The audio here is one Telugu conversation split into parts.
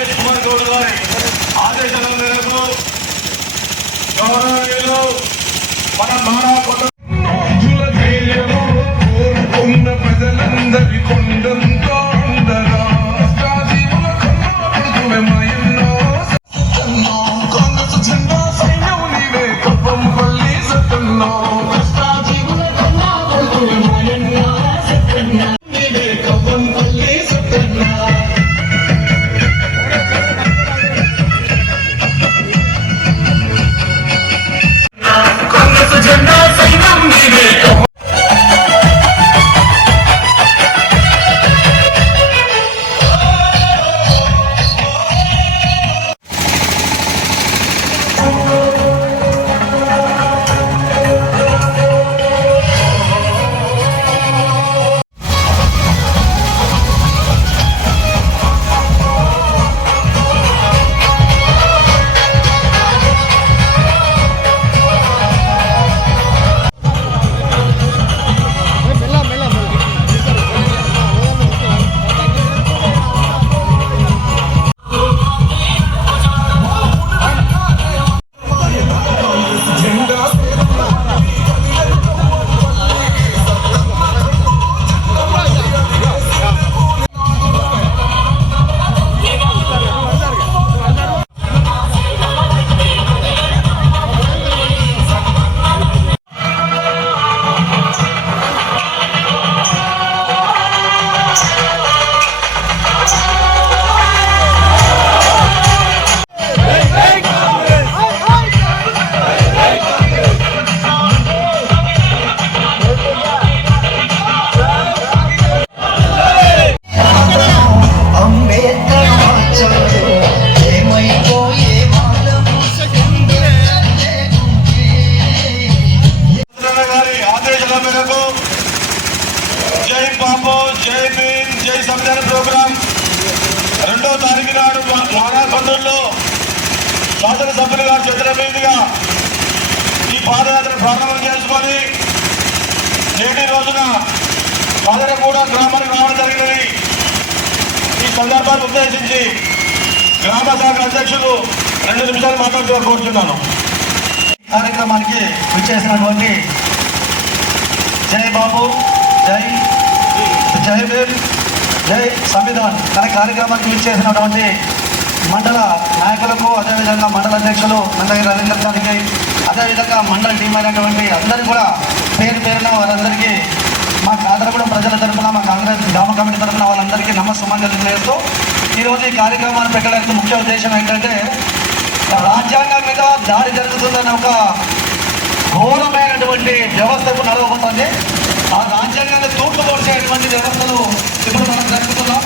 అధ్యక్షులు కుమార్ గౌడ్ గారి ఆదేశాల మేరకు గౌరవనీయులు మన మానవ కొత్త ప్రజలందరి కొండ కాదరగూడ గ్రామానికి రావడం జరిగినది ఈ సందర్భాన్ని ఉద్దేశించి గ్రామ శాఖ అధ్యక్షులు రెండు నిమిషాలు మాట్లాడుతూ కోరుతున్నాను కార్యక్రమానికి విచ్చేసినటువంటి జై బాబు జై జై భీమ్ జై సంవిధాన్ అనే కార్యక్రమానికి విచ్చేసినటువంటి మండల నాయకులకు అదేవిధంగా మండల అధ్యక్షులు మండలి రవీంద్ర గారికి అదేవిధంగా మండల టీం అయినటువంటి అందరికీ కూడా పేరు పేరున వారందరికీ మా కాదరగూడెం ప్రజల తరఫున మా కాంగ్రెస్ గ్రామ కమిటీ తరఫున వాళ్ళందరికీ నమస్సుమాంజలి తెలియజేస్తూ ఈరోజు ఈ కార్యక్రమాన్ని పెట్టడానికి ముఖ్య ఉద్దేశం ఏంటంటే రాజ్యాంగం మీద దాడి జరుగుతుందన్న ఒక ఘోరమైనటువంటి వ్యవస్థకు నడవబోతుంది. ఆ రాజ్యాంగాన్ని తూట్లు పొడిచేటువంటి వ్యవస్థలు ఇప్పుడు మనం జరుపుతున్నాం.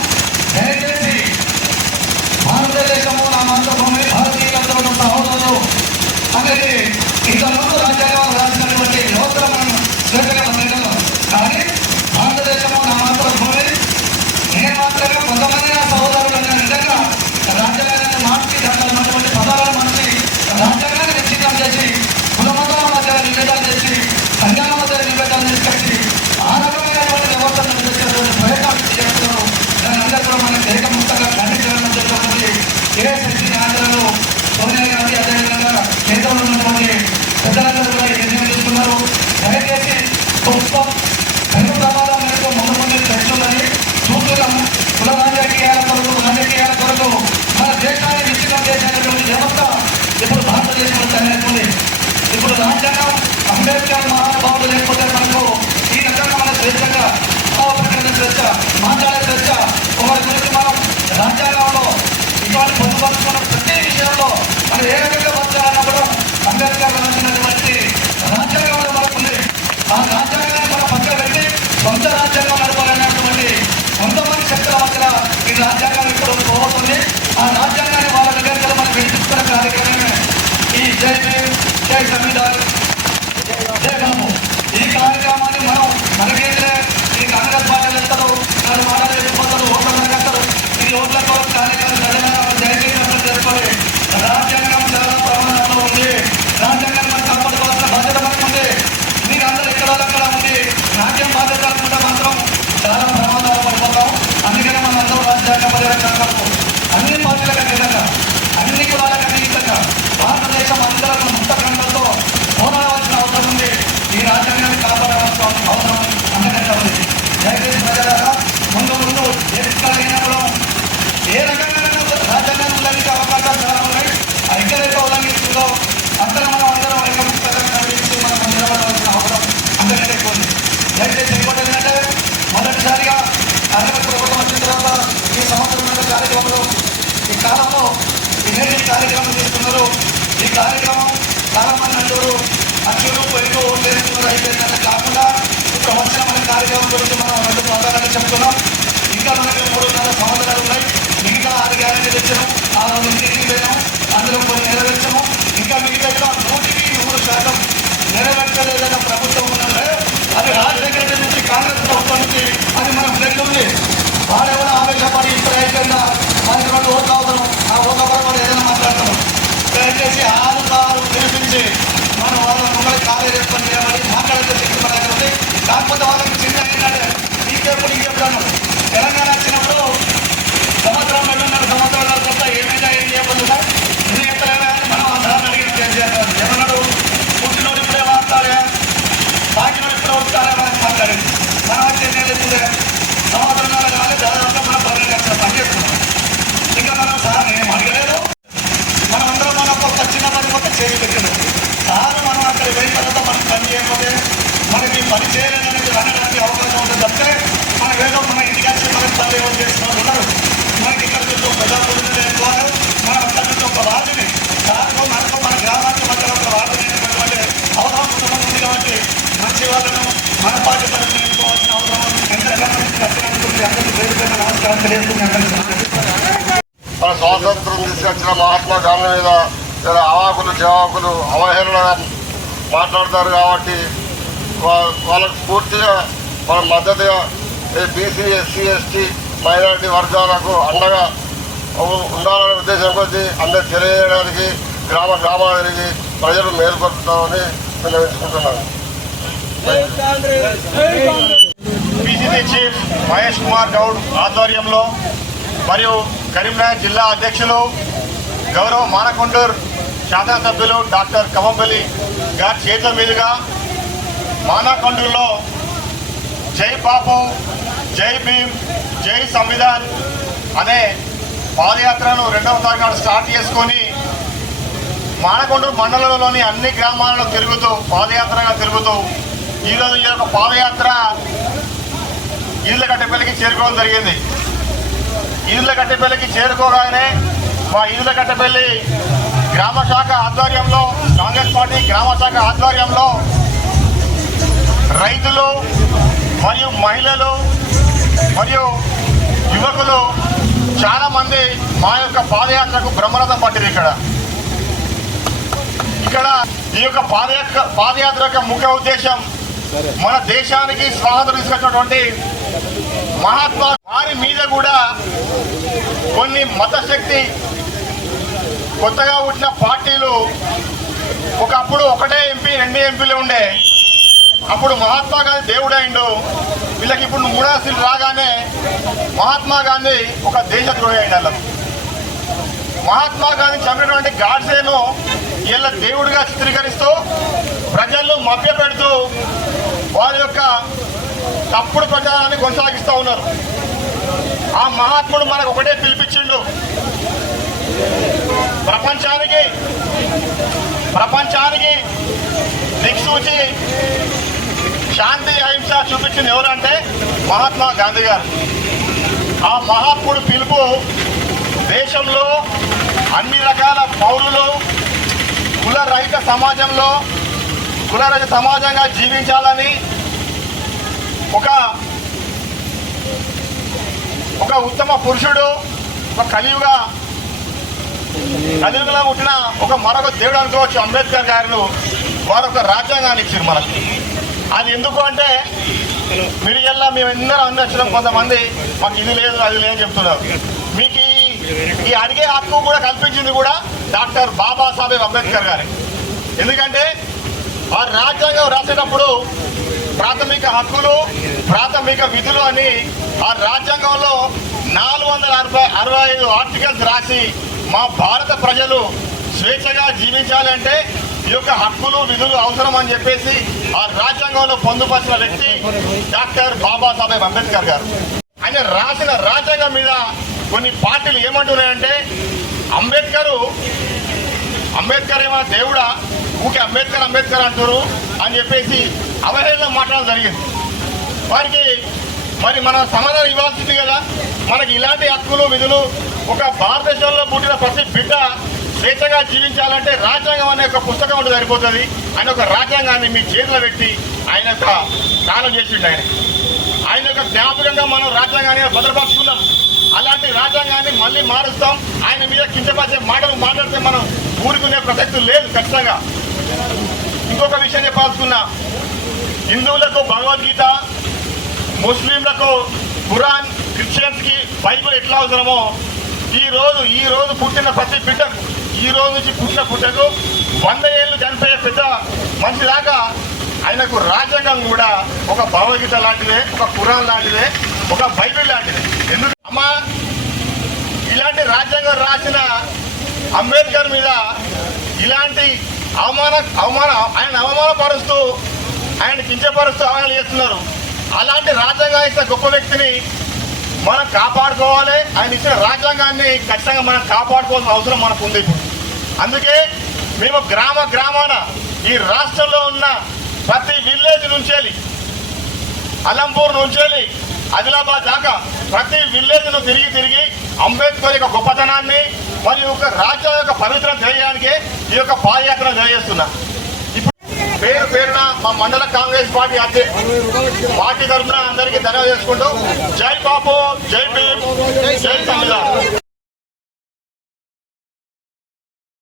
ఇటువంటి ప్రతి విషయంలో మనం ఏ విధంగా బతకాలన్నా కూడా అంబేద్కర్ రాసినటువంటి రాజ్యాంగంలో మనకు ఉంది ఆ రాజ్యాంగాన్ని మనం పక్కన పెట్టి సొంత రాజ్యాంగం నడపాలనేటువంటి కొంతమంది శక్తుల మధ్య ఈ రాజ్యాంగం ఇప్పుడు పోతుంది ఆ రాజ్యాంగాన్ని వాళ్ళ దగ్గర మనం వినిపిస్తున్న కార్యక్రమమే ఈ జై భీమ్ జై సంవిధాన్ జై బాబు ఈ కార్యక్రమాన్ని మనం మనకేంటే ఈ కాంగ్రెస్ పార్టీ వెళ్తారు వాళ్ళు మాట్లాడే కార్యక్రమం చేస్తున్నారు ఈ కార్యక్రమం చాలా మంది అందరూ అచ్చులు పెరుగు ఓట్లేస్తున్నారు అయిపోయిందని కాకుండా సంవత్సరం అనే కార్యక్రమం గురించి మనం రెండు పదాలను చెప్తున్నాం ఇంకా మనకి మూడున్నర సంవత్సరాలు ఉన్నాయి. మిగతా ఆరు గ్యారెంటీలు ఇచ్చాము ఆ రోజు తిరిగి పోయాము అందులో కొన్ని నెరవేర్చాము. ఇంకా మిగతా నూటికి నూరు శాతం నెరవేర్చలేదన్న ప్రభుత్వం ఉన్నది అది రాజశేఖర నుంచి కాంగ్రెస్ ప్రభుత్వం నుంచి అది మనం బ్లడ్ ఉంది. వాడెవరో ఆవేశపడి ఇప్పుడు అయిపోయిందా మనకి రెండు ఓట్లు అవసరం ఆ ఓట్ల కొరకు ఏదైనా మాట్లాడుతున్నాం దయచేసి ఆరు ఆరు పిలిపించి మనం వాళ్ళ ముంగడి చేసుకొని నిలబడి మాట్లాడితే శక్తి మన కాకపోతే వాళ్ళకి చిన్న ఏంటంటే ఇంకెప్పుడు ఇంకెప్పుడు తెలంగాణ వచ్చినప్పుడు సంవత్సరం రెండున్నర సంవత్సరాల తర్వాత ఏమైనా ఏం చేయబోదు సార్ ఇది ఎక్కడైనా మనం అందరం అడిగిన కేసీఆర్ గారు ఏమన్నాడు పుట్టినోడు ఇప్పుడే మాట్లాడే తాకినోడు ఇప్పుడే వస్తాడే మనం మాట్లాడేది మనం వచ్చే నేలైతే సంవత్సరాలు కాదు దాదాపుగా మనం పన్నెండు లక్షల పని చేస్తున్నాం ఇంకా మనం సార్ ఏం అడగలేదు మనం అందరం మనకు ఒక చిన్న పని ఒక చేసి పెట్టినాం సార్ మనం అక్కడ పోయిన తర్వాత మనం పని చేయకపోతే మనకి పని చేయలేదనేది అనడానికి అవకాశం ఉంటుంది తప్పితే మనం ఏదో మన ఇంటికి వచ్చి మనకి పని ఏమో చేసిన వాళ్ళు ఉన్నారు మనకి ఇక్కడ నుంచి ఒక పెద్ద పొద్దున లేకపోవాలి మనం అక్కడ నుంచి ఒక వార్డుని సార్కు మనకు మన గ్రామానికి మధ్యలో ఒక వార్డుని అనేటువంటి అవసరం కొంతమంది ఉంది కాబట్టి మంచి వాళ్ళను మన పార్టీ తరఫున ఎన్నుకోవాల్సిన అవసరం ఎంతకన్నా వచ్చినందుకు అందరికీ పేరు పేరు నమస్కారం తెలియజేస్తున్నాను మన స్వాతంత్రం మహాత్మా గాంధీ మీద ఇలా అవాకులు జవాకులు అవహేళన మాట్లాడతారు కాబట్టి వా- వాళ్ళకు పూర్తిగా మన మద్దతుగా బీసీ ఎస్సీ ఎస్టీ మైనారిటీ వర్గాలకు అండగా ఉండాలనే ఉద్దేశం కొద్ది అందరు తెలియజేయడానికి గ్రామ గ్రామానికి ప్రజలు మేలుకొలుపుతామని విన్నవించుకుంటున్నాను. బీసీసీ చీఫ్ మహేష్ కుమార్ గౌడ్ ఆధ్వర్యంలో మరియు కరీంనగర్ జిల్లా అధ్యక్షులు గౌరవ మానకొండూరు శాసనసభ్యులు డాక్టర్ కవంపల్లి గారి చేతుల మీదుగా మానకొండూరులో జై బాపు జై భీమ్ జై సంవిధాన్ అనే పాదయాత్రను రెండవ తారీఖు స్టార్ట్ చేసుకొని మానకొండూరు మండలంలోని అన్ని గ్రామాలలో తిరుగుతూ పాదయాత్రగా తిరుగుతూ ఈరోజు ఈ యొక్క పాదయాత్ర ఈదుల కట్టెపల్లికి చేరుకోవడం జరిగింది. ఈదుల కట్టెపల్లికి చేరుకోగానే మా ఈదుల గ్రామ శాఖ ఆధ్వర్యంలో కాంగ్రెస్ పార్టీ గ్రామ శాఖ ఆధ్వర్యంలో రైతులు మరియు మహిళలు మరియు యువకులు చాలామంది మా యొక్క పాదయాత్రకు బ్రహ్మరథం పట్టింది ఇక్కడ. ఇక్కడ ఈ యొక్క పాదయాత్ర పాదయాత్ర యొక్క ముఖ్య ఉద్దేశం మన దేశానికి స్వాతంత్రం తీసుకొచ్చినటువంటి మహాత్మా వారి మీద కూడా కొన్ని మతశక్తి కొత్తగా పుట్టిన పార్టీలు ఒకప్పుడు ఒకటే ఎంపీ రెండు ఎంపీలు ఉండే. అప్పుడు మహాత్మా గాంధీ దేవుడు అయిండు. వీళ్ళకి ఇప్పుడు మూడాసీలు రాగానే మహాత్మా గాంధీ ఒక దేశద్రోహి అయిండు వాళ్ళకు మహాత్మా గాంధీ చంపినటువంటి గాడ్సేను వీళ్ళ దేవుడిగా చిత్రీకరిస్తూ ప్రజలను మభ్యపెడుతూ వారి యొక్క తప్పుడు ప్రచారాన్ని కొనసాగిస్తూ ఉన్నారు. ఆ మహాత్ముడు మనకు ఒకటే పిలిపించిండు. ప్రపంచానికి ప్రపంచానికి దిక్సూచి శాంతి అహింస చూపించింది ఎవరంటే మహాత్మా గాంధీ గారు. ఆ మహాత్ముడు పిలుపు దేశంలో అన్ని రకాల పౌరులు కుల రహిత సమాజంలో కులరహిత సమాజంగా జీవించాలని ఒక ఒక ఉత్తమ పురుషుడు ఒక కలియుగ కలియుగలో పుట్టిన ఒక మరొక దేవుడు అనుకోవచ్చు. అంబేద్కర్ గారు వారు ఒక రాజ్యాంగాన్ని ఇచ్చారు మనకి. అది ఎందుకు అంటే మీరు మేము ఎందరూ అందరూ వచ్చినాం కొంతమంది మాకు ఇది లేదు అది లేదు చెప్తున్నారు. మీకు ఈ- అడిగే హక్కు కూడా కల్పించింది కూడా డాక్టర్ బాబాసాహెబ్ అంబేద్కర్ గారు. ఎందుకంటే వారు రాజ్యాంగం రాసేటప్పుడు ప్రాథమిక హక్కులు ప్రాథమిక విధులు అని ఆ రాజ్యాంగంలో నాలుగు వందల అరవై అరవై ఐదు ఆర్టికల్స్ రాసి మా భారత ప్రజలు స్వేచ్ఛగా జీవించాలంటే ఈ యొక్క హక్కులు విధులు అవసరం అని చెప్పేసి ఆ రాజ్యాంగంలో పొందుపరిచిన వ్యక్తి డాక్టర్ బాబాసాహెబ్ అంబేద్కర్ గారు. ఆయన రాసిన రాజ్యాంగం మీద కొన్ని పార్టీలు ఏమంటున్నాయంటే అంబేద్కరు అంబేద్కర్ ఏమో దేవుడా ఊకే అంబేద్కర్ అంబేద్కర్ అంటారు అని చెప్పేసి అవహేళన మాట్లాడడం జరిగింది. వారికి మరి మన సమాధానం ఇవ్వాల్సింది కదా. మనకి ఇలాంటి హక్కులు విధులు ఒక భారతదేశంలో పుట్టిన ప్రతి బిడ్డ స్వేచ్ఛగా జీవించాలంటే రాజ్యాంగం అనే ఒక పుస్తకం ఉంటే సరిపోతుంది. ఆయన ఒక రాజ్యాంగాన్ని మీ చేతిలో పెట్టి ఆయన యొక్క దానం చేసిండు ఆయన. ఆయన యొక్క జ్ఞాపకంగా మనం రాజ్యాంగాన్ని భద్రపరుచుకున్నాం అలాంటి రాజ్యాంగాన్ని మళ్ళీ మారుస్తాం. ఆయన మీద కించపరిచే మాటలు మాట్లాడితే మనం ఊరుకునే ప్రసక్తి లేదు ఖచ్చితంగా. ఇంకొక విషయం చెప్పాల్సుకున్నా. హిందువులకు భగవద్గీత ముస్లింలకు ఖురాన్ క్రిస్టియన్స్కి బైబిల్ ఎట్లా అవసరమో ఈ రోజు ఈ రోజు పుట్టిన ప్రతి బిడ్డకు ఈ రోజు నుంచి పుట్టిన పుట్టకు వంద ఏళ్ళు చనిపోయే పెద్ద మనిషి దాకా ఆయనకు రాజ్యాంగం కూడా ఒక భగవద్గీత లాంటిదే ఒక ఖురాన్ లాంటిదే ఒక బైబిల్ లాంటిదే. ఎందుకు? అమ్మా ఇలాంటి రాజ్యాంగం రాసిన అంబేద్కర్ మీద ఇలాంటి అవమాన అవమాన ఆయన అవమానపరుస్తూ ఆయన కించపరుస్తూ అవమానం చేస్తున్నారు. అలాంటి రాజ్యాంగం ఇచ్చిన గొప్ప వ్యక్తిని మనం కాపాడుకోవాలి. ఆయన ఇచ్చిన రాజ్యాంగాన్ని ఖచ్చితంగా మనం కాపాడుకోవాల్సిన అవసరం మనకు ఉంది ఇప్పుడు. అందుకే మేము గ్రామ గ్రామాన ఈ రాష్ట్రంలో ఉన్న ప్రతి విలేజ్ నుంచి అలంపూర్ నుంచి ఆదిలాబాద్ దాకా ప్రతి విలేజ్ను తిరిగి తిరిగి అంబేద్కర్ యొక్క గొప్పతనాన్ని మరియు ఒక రాజ్యం యొక్క పవిత్రం తెలియడానికి ఈ యొక్క పాదయాత్ర తెలియజేస్తున్నా. పేరు పేరున మా మండల కాంగ్రెస్ పార్టీ అధ్యక్ష పార్టీ తరఫున అందరికీ ధన్యవాదాలు చేసుకుంటూ జై బాబు జై భీమ్ జై తమిళ